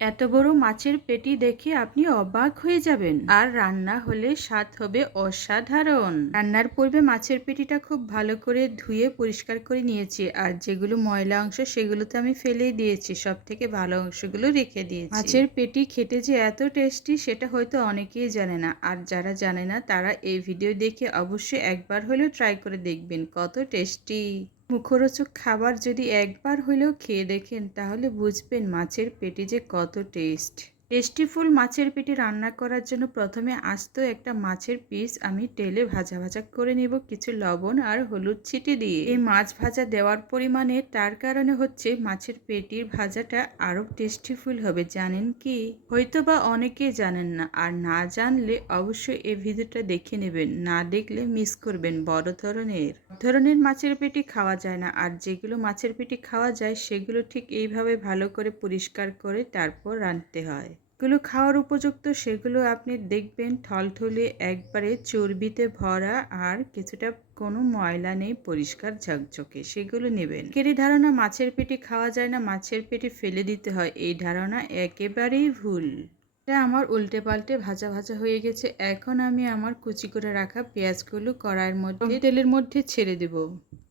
এত বড় মাছের পেটি দেখে আপনি অবাক হয়ে যাবেন। আর রান্না হলে স্বাদ হবে অসাধারণ। রান্নার পূর্বে মাছের পেটিটা খুব ভালো করে ধুয়ে পরিষ্কার করে নিয়েছি। আর যেগুলো ময়লা অংশ সেগুলো তো আমি ফেলেই দিয়েছি, সব থেকে ভালো অংশগুলো রেখে দিয়েছি। মাছের পেটি খেতে যে এত টেস্টি সেটা হয়তো অনেকেই জানে না। আর যারা জানে না তারা এই ভিডিও দেখে অবশ্যই একবার হলেও ট্রাই করে দেখবেন, কত টেস্টি। মুখরোচক খাবার যদি একবার হলেও খেয়ে দেখেন তাহলে বুঝবেন মাছের পেটি যে কত টেস্টিফুল মাছের পেটি রান্না করার জন্য প্রথমে আস্ত একটা মাছের পিস আমি তেলে ভাজা ভাজা করে নেব কিছু লবণ আর হলুদ ছিটে দিয়ে। এই মাছ ভাজা দেওয়ার পরিমাণে তার কারণে হচ্ছে মাছের পেটির ভাজাটা আরো টেস্টিফুল হবে, জানেন কি? হয়তো বা অনেকেই জানেন না, আর না জানলে অবশ্যই এই ভিডিওটা দেখে নেবেন, না দেখলে মিস করবেন বড় ধরনের মাছের পেটি খাওয়া যায় না। আর যেগুলো মাছের পেটি খাওয়া যায় সেগুলো ঠিক এইভাবে ভালো করে পরিষ্কার করে তারপর রাঁধতে হয়। যেগুলো খাওয়ার উপযুক্ত সেগুলো আপনি দেখবেন থলথলে একবারে চর্বিতে ভরা, আর কিছুটা কোনো ময়লা নেই, পরিষ্কার ঝকঝকে, সেগুলো নেবেন। কেরি ধারণা মাছের পেটি খাওয়া যায় না, মাছের পেটি ফেলে দিতে হয়, এই ধারণা একেবারেই ভুল। এটা আমার উল্টে পাল্টে ভাজা ভাজা হয়ে গেছে। এখন আমি আমার কুচি করে রাখা পেঁয়াজগুলো কড়াইয়ের মধ্যে তেলের মধ্যে ছেড়ে দেব।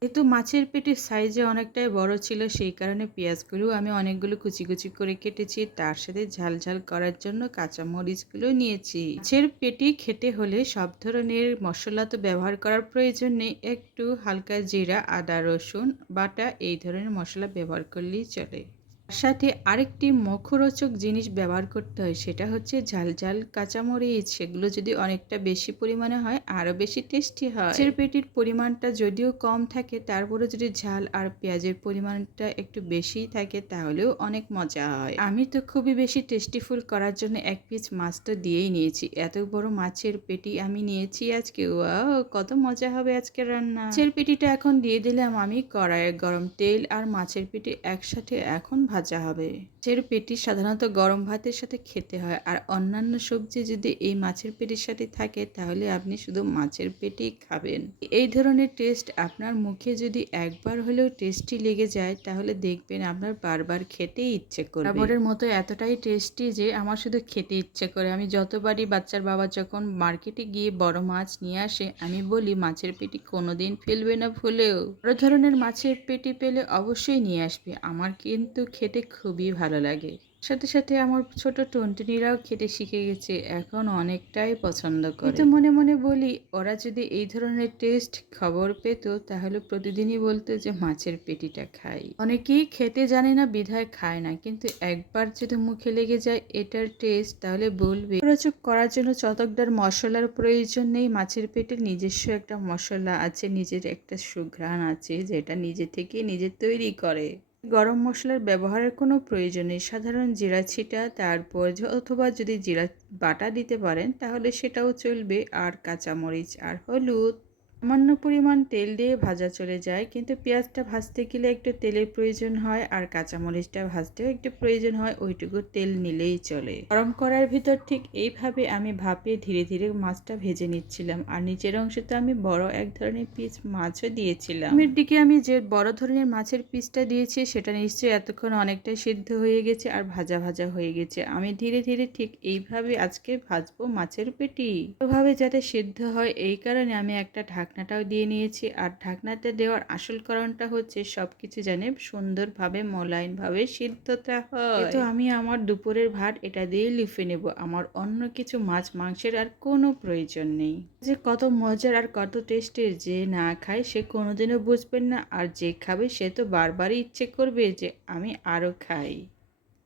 যেহেতু মাছের পেটির সাইজে অনেকটাই বড় ছিল সেই কারণে পেঁয়াজগুলো আমি অনেকগুলো কুচি কুচি করে কেটেছি। তার সাথে ঝাল ঝাল করার জন্য কাঁচা মরিচগুলো নিয়েছি। মাছের পেটি খেতে হলে সব ধরনের মশলা তো ব্যবহার করার প্রয়োজন নেই, একটু হালকা জিরা, আদা, রসুন বাটা এই ধরনের মশলা ব্যবহার করলেই চলে। সাথে আরেকটি মুখরোচক জিনিস ব্যবহার করতে হয়, সেটা হচ্ছে ঝাল ঝাল কাঁচামরিচ। সেগুলো যদি অনেকটা বেশি পরিমাণে হয় আরও বেশি টেস্টি হয়। মাছের পেটির পরিমাণটা যদিও কম থাকে তারপরে যদি ঝাল আর পেঁয়াজের পরিমাণটা একটু বেশি থাকে তাহলেও অনেক মজা হয়। আমি তো খুবই বেশি টেস্টিফুল করার জন্য এক পিস মাছ তো দিয়েই নিয়েছি। এত বড় মাছের পেটি আমি নিয়েছি আজকে, ওয়াও কত মজা হবে আজকে রান্না। মাছের পেটিটা এখন দিয়ে দিলাম আমি কড়াইয়ে গরম তেল, আর মাছের পেটি একসাথে এখন ভাজা হবে। মাছের পেটি সাধারণত গরম ভাতের সাথে খেতে হয়, আর অন্যান্য সবজি যদি এই মাছের পেটির সাথে থাকে তাহলে আপনি শুধু মাছের পেটি খাবেন। এই ধরনের টেস্ট আপনার মুখে যদি একবার হলেও টেস্টি লেগে যায় তাহলে দেখবেন আপনার বারবার খেতে ইচ্ছে করবে। বরাবরের মতো এতটাই টেস্টি যে আমার শুধু খেতে ইচ্ছে করে। আমি যতবারই বাচ্চার বাবা যখন মার্কেটে গিয়ে বড় মাছ নিয়ে আসে আমি বলি মাছের পেটি কোনোদিন ফেলবে না ভুলেও। বড় ধরনের মাছের পেটি পেলে অবশ্যই নিয়ে আসবে, আমার কিন্তু খেতে খুবই ভালো লাগে। সাথে সাথে আমার ছোট টুনটুনিরাও খেতে শিখে গেছে, এখন অনেকটাই পছন্দ করে। তো মনে মনে বলি ওরা যদি এই ধরনের টেস্ট খবর পেত তাহলে প্রতিদিনই বলতো যে মাছের পেটিটা খাই। অনেকেই খেতে জানে না বিধায় খায় না, কিন্তু একবার যদি মুখে লেগে যায় এটার টেস্ট তাহলে বলবে। রোচক করার জন্য চটকদার মশলার প্রয়োজন নেই, মাছের পেটের নিজস্ব একটা মশলা আছে, নিজের একটা সুঘ্রাণ আছে যেটা নিজে থেকে নিজে তৈরি করে। গরম মশলার ব্যবহারের কোনো প্রয়োজন নেই, সাধারণ জিরা ছিটা তারপর অথবা যদি জিরা বাটা দিতে পারেন তাহলে সেটাও চলবে, আর কাঁচামরিচ আর হলুদ। সামান্য পরিমাণ তেল দিয়ে ভাজা চলে যায়, কিন্তু পেঁয়াজটা ভাজতে গেলে একটু তেলের প্রয়োজন হয়, আর কাঁচামরিচটা ভাজতেও একটু প্রয়োজন হয়, ওইটুকু তেল নিলেই চলে। গরম করার ভিতর ঠিক এইভাবে আমি ভাপে ধীরে ধীরে মাছটা ভেজে নিচ্ছিলাম, আর নিচের অংশে তো আমি বড় এক ধরনের পিস মাছও দিয়েছিলাম। এর দিকে আমি যে বড় ধরনের মাছের পিসটা দিয়েছি সেটা নিশ্চয়ই এতক্ষণ অনেকটাই সিদ্ধ হয়ে গেছে আর ভাজা ভাজা হয়ে গেছে। আমি ধীরে ধীরে ঠিক এইভাবে আজকে ভাজবো মাছের পেটি, ভালোভাবে যাতে সিদ্ধ হয় এই কারণে আমি একটা ঢাকনাটাও দিয়ে নিয়েছি। আর ঢাকনাতে দেওয়ার আসল কারণটা হচ্ছে সবকিছু যেন সুন্দরভাবে মোলায়েমভাবে সিদ্ধটা হয়। তো আমি আমার দুপুরের ভাত এটা দিয়ে লিখে নেব, আমার অন্য কিছু মাছ মাংসের আর কোনো প্রয়োজন নেই। যে কত মজার আর কত টেস্টের, যে না খায় সে কোনোদিনও বুঝবেন না, আর যে খাবে সে তো বারবারই ইচ্ছে করবে যে আমি আরও খাই।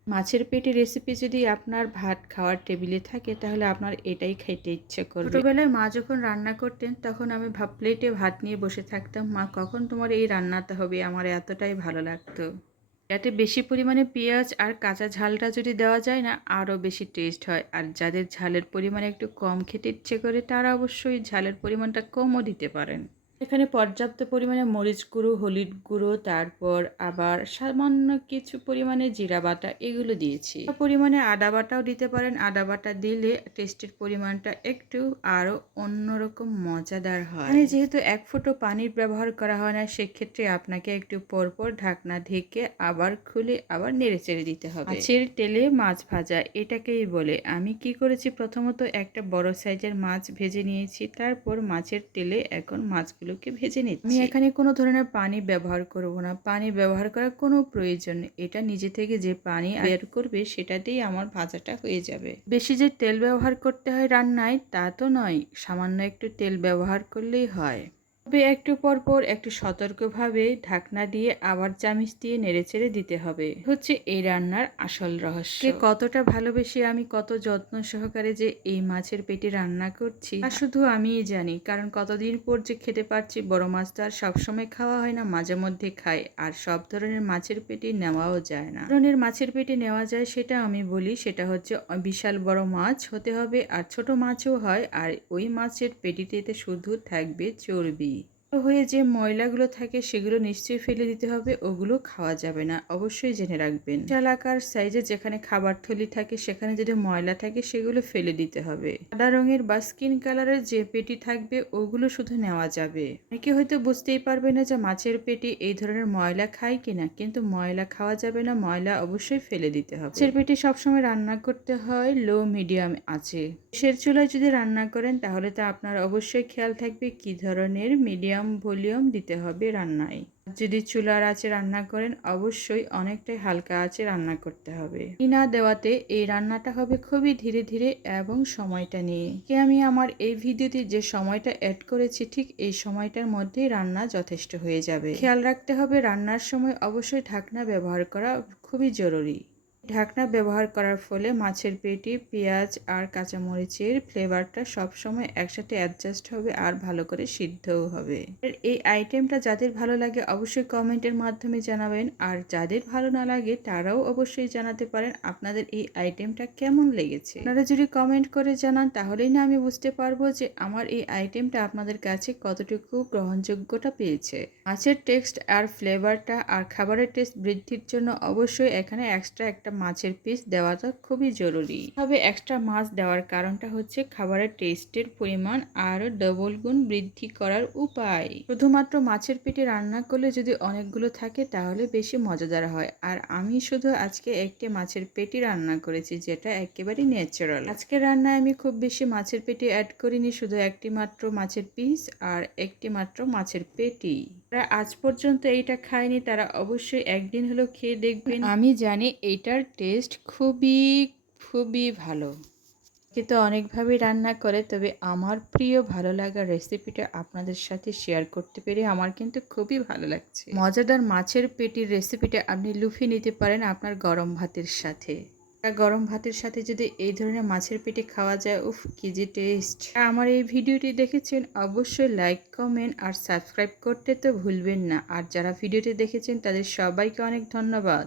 মাছের পেটি রেসিপি যদি আপনার ভাত খাওয়ার টেবিলে থাকে তাহলে আপনার এটাই খাইতে ইচ্ছে করবে। ছোটবেলায় মা যখন রান্না করতেন তখন আমি প্লেটে ভাত নিয়ে বসে থাকতাম, মা কখন তোমার এই রান্নাটা হবে, আমার এতটাই ভালো লাগতো। যাতে বেশি পরিমাণে পেঁয়াজ আর কাঁচা ঝালটা যদি দেওয়া যায় না আরও বেশি টেস্ট হয়। আর যাদের ঝালের পরিমাণ একটু কম খেতে ইচ্ছে করে তারা অবশ্যই ঝালের পরিমাণটা কমও দিতে পারেন। এখানে পর্যাপ্ত পরিমাণে মরিচ গুঁড়ো, হলুদ গুঁড়ো, তারপর আবার সামান্য কিছু পরিমাণে জিরা বাটা এগুলো দিয়েছি। পরিমাণে আদা বাটাও দিতে পারেন। আদা বাটা দিলে টেস্টের পরিমাণটা একটু আরও অন্যরকম মজাদার হয়। মানে যেহেতু এক ফোঁটা পানির ব্যবহার করা হয় না, সেক্ষেত্রে আপনাকে একটু পরপর ঢাকনা ঢেকে আবার খুলে আবার নেড়েচেড়ে দিতে হবে। মাছের তেলে মাছ ভাজা এটাকেই বলে। আমি কি করেছি, প্রথমত একটা বড় সাইজের মাছ ভেজে নিয়েছি, তারপর মাছের তেলে এখন মাছগুলোকে ভেজে নিচ্ছি। আমি এখানে কোনো ধরনের পানি ব্যবহার করব না, পানি ব্যবহার করার কোনো প্রয়োজন নেই। এটা নিজে থেকে যে পানি বের করবে সেটাতেই আমার ভাজাটা হয়ে যাবে। বেশি যে তেল ব্যবহার করতে হয় রান্নায় তা তো নয়, সামান্য একটু তেল ব্যবহার করলেই হয়। তবে একটু পরপর একটু সতর্কভাবে ঢাকনা দিয়ে আবার চামিচ দিয়ে নেড়েচেড়ে দিতে হবে। হচ্ছে এই রান্নার আসল রহস্য। কতটা ভালোবেসে আমি কত যত্ন সহকারে যে এই মাছের পেটি রান্না করছি তা শুধু আমিই জানি। কারণ কতদিন পর যে খেতে পারছি। বড় মাছ তো আর সবসময় খাওয়া হয় না, মাঝে মধ্যে খাই। আর সব ধরনের মাছের পেটি নেওয়াও যায় না। ধরনের মাছের পেটি নেওয়া যায় সেটা আমি বলি, সেটা হচ্ছে বিশাল বড় মাছ হতে হবে, আর ছোট মাছও হয়। আর ওই মাছের পেটিতে শুধু থাকবে চর্বি হয়ে যে ময়লাগুলো থাকে সেগুলো নিশ্চয়ই ফেলে দিতে হবে, ওগুলো খাওয়া যাবে না, অবশ্যই জেনে রাখবেন। চালাকার সাইজে যেখানে খাবার থলি থাকে সেখানে যদি ময়লা থাকে সেগুলো ফেলে দিতে হবে। সাদা রঙের বা স্কিন কালারের যে পেটি থাকবে ওগুলো শুধু নেওয়া যাবে। অনেকে হয়তো বুঝতেই পারবে না যে মাছের পেটি এই ধরনের ময়লা খায় কিনা, কিন্তু ময়লা খাওয়া যাবে না, ময়লা অবশ্যই ফেলে দিতে হবে। মাছের পেটি সবসময় রান্না করতে হয় লো মিডিয়াম আছে। গ্যাসের চুলায় যদি রান্না করেন তাহলে তো আপনার অবশ্যই খেয়াল থাকবে কি ধরনের মিডিয়াম ভলিউম দিতে হবে রান্নায়। যদি চুলার আঁচে রান্না করেন অবশ্যই অনেকটাই হালকা আঁচে রান্না করতে হবে। না দেওয়াতে এই রান্নাটা হবে খুবই ধীরে ধীরে এবং সময়টা নিয়ে। আমি আমার এই ভিডিওতে যে সময়টা অ্যাড করেছি ঠিক এই সময়টার মধ্যেই রান্না যথেষ্ট হয়ে যাবে। খেয়াল রাখতে হবে রান্নার সময় অবশ্যই ঢাকনা ব্যবহার করা খুবই জরুরি। ঢাকনা ব্যবহার করার ফলে মাছের পেটি, পেঁয়াজ আর কাঁচামরিচের ফ্লেভারটা সবসময় একসাথে অ্যাডজাস্ট হবে আর ভালো করে সিদ্ধও হবে। এই আইটেমটা যাদের ভালো লাগে অবশ্যই কমেন্টের মাধ্যমে জানাবেন, আর যাদের ভালো না লাগে তারাও অবশ্যই জানাতে পারেন আপনাদের এই আইটেমটা কেমন লেগেছে। আপনারা যদি কমেন্ট করে জানান তাহলেই না আমি বুঝতে পারবো যে আমার এই আইটেমটা আপনাদের কাছে কতটুকু গ্রহণযোগ্যতা পেয়েছে। মাছের টেক্সট আর ফ্লেভারটা আর খাবারের টেস্ট বৃদ্ধির জন্য অবশ্যই এখানে এক্সট্রা একটা মাছের পিস দেওয়াটা খুবই জরুরি। তবে এক্সট্রা মাছ দেওয়ার কারণটা হচ্ছে খাবারের টেস্টের পরিমাণ আরও ডবল গুণ বৃদ্ধি করার উপায়। শুধুমাত্র মাছের পেটি রান্না করলে যদি অনেকগুলো থাকে তাহলে বেশি মজাদার হয়। আর আমি শুধু আজকে একটি মাছের পেটি রান্না করেছি যেটা একেবারেই ন্যাচারাল। আজকে রান্নায় আমি খুব বেশি মাছের পেটি অ্যাড করিনি, শুধু একটি মাত্র মাছের পিস আর একটি মাত্র মাছের পেটি। যারা আজ পর্যন্ত এইটা খায়নি তারা অবশ্যই একদিন হলেও খেয়ে দেখবেন। আমি জানি এইটার টেস্ট খুবই খুবই ভালো। কিন্তু অনেকভাবে রান্না করে, তবে আমার প্রিয় ভালো লাগা রেসিপিটা আপনাদের সাথে শেয়ার করতে পেরে আমার কিন্তু খুবই ভালো লাগছে। মজাদার মাছের পেটির রেসিপিটা আপনি লুফিয়ে নিতে পারেন আপনার গরম ভাতের সাথে। গরম ভাতের সাথে যদি এই ধরনের মাছের পেটি খাওয়া যায়, উফ কি যে টেস্ট। আমার এই ভিডিওটি দেখেছেন অবশ্যই লাইক, কমেন্ট আর সাবস্ক্রাইব করতে তো ভুলবেন না। আর যারা ভিডিওটি দেখেছেন তাদের সবাইকে অনেক ধন্যবাদ।